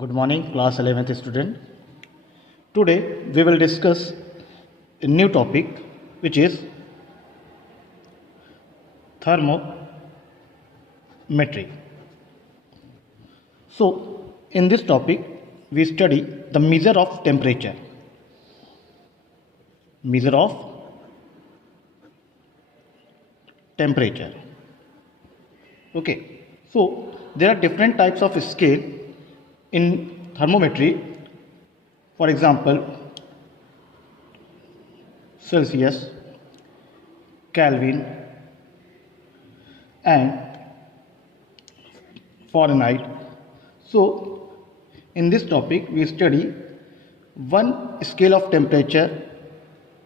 Good morning, class 11th student. Today we will discuss a new topic which is thermometry. So, in this topic we study the measure of temperature. Measure of temperature. Okay. So, there are different types of scale in thermometry. For example, Celsius, Kelvin and Fahrenheit. So in this topic we study one scale of temperature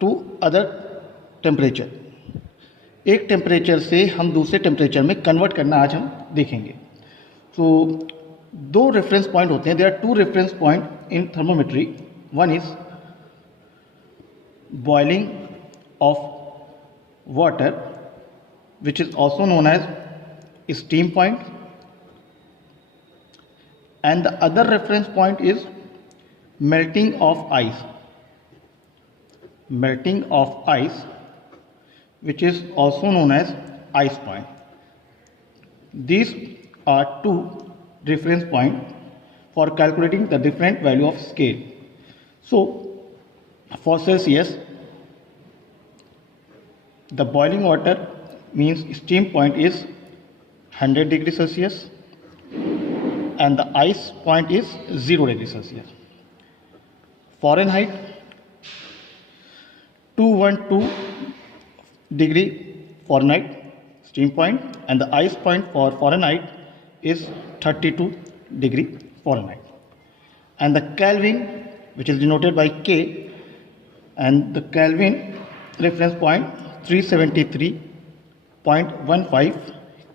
to other temperature. एक टेम्परेचर से हम दूसरे टेम्परेचर में कन्वर्ट करना आज हम देखेंगे. तो दो रेफरेंस पॉइंट होते हैं. There are two reference point in thermometry. One is boiling of water which is also known as steam point, and the other reference point is melting of ice. Melting of ice, which is also known as ice point. These are two reference points for calculating the different value of scale. So for Celsius, the boiling water means steam point is 100 degrees Celsius and the ice point is 0 degrees Celsius. Fahrenheit 212 degree Fahrenheit steam point, and the ice point for Fahrenheit is 32 degree Fahrenheit. And the Kelvin, which is denoted by K, and the Kelvin reference point 373.15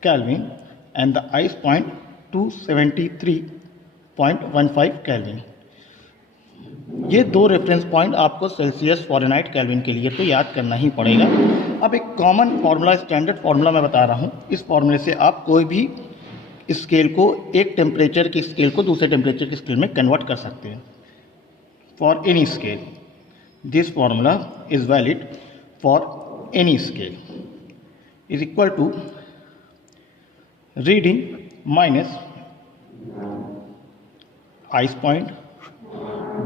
Kelvin, and the ice point 273.15 Kelvin. ये दो reference point आपको Celsius, Fahrenheit, kelvin के लिए तो याद करना ही पड़ेगा. अब एक कॉमन फार्मूला, स्टैंडर्ड फार्मूला मैं बता रहा हूँ. इस फार्मूले से आप कोई भी स्केल को, एक टेम्परेचर की स्केल को दूसरे टेम्परेचर की स्केल में कन्वर्ट कर सकते हैं. For any scale this formula is valid for any scale is equal to reading minus ice point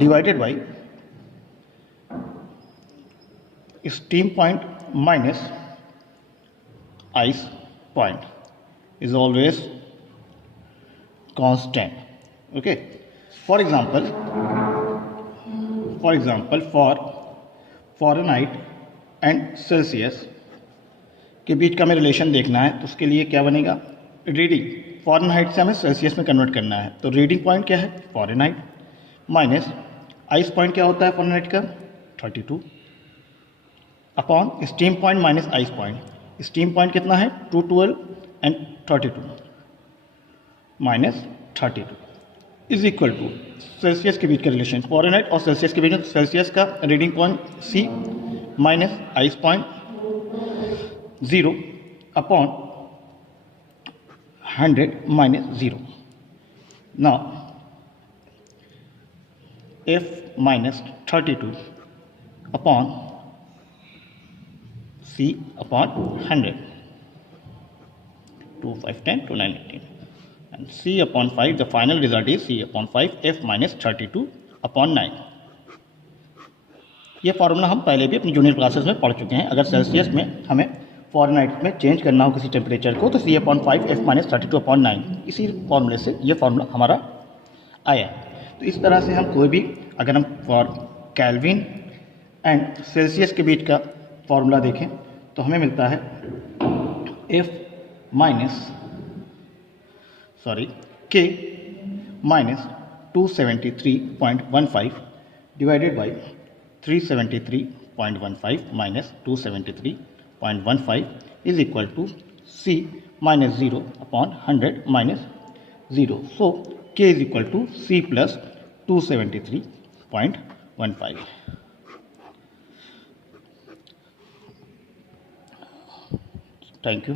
divided by steam point minus ice point is always constant. Okay, for example for Fahrenheit and Celsius के बीच का हमें रिलेशन देखना है. तो उसके लिए क्या बनेगा, रीडिंग फॉरेनहाइट से हमें सेल्सियस में कन्वर्ट करना है. तो रीडिंग पॉइंट क्या है, फॉरेनहाइट, माइनस आइस पॉइंट क्या होता है फॉरेनहाइट का, 32, upon steam point minus ice point. Steam point कितना है, 212 and 32 minus 32 is equal to Celsius के बीच का रिलेशन, फॉरेनहाइट और सेल्सियस के बीच में. सेल्सियस का reading point C minus ice point 0 अपॉन 100 माइनस 0. Now F minus 32 upon C upon 100, 2 5 10 2 9 18, and C upon 5, the final result is C upon 5 F minus 32 upon 9. ये फार्मूला हम पहले भी अपनी जूनियर क्लासेस में पढ़ चुके हैं. अगर सेल्सियस में हमें फॉरेनहाइट में चेंज करना हो किसी टेम्परेचर को तो C/5 F माइनस 32/9, इसी फार्मूले से ये फार्मूला हमारा आया. तो इस तरह से हम कोई भी, अगर हम फॉर केल्विन एंड सेल्सियस के बीच का फार्मूला देखें तो हमें मिलता है K माइनस 273.15 डिवाइडेड बाई 373.15 minus 273.15 is equal to C minus 0 upon 100 minus 0. So K is equal to C plus 273.15. Thank you.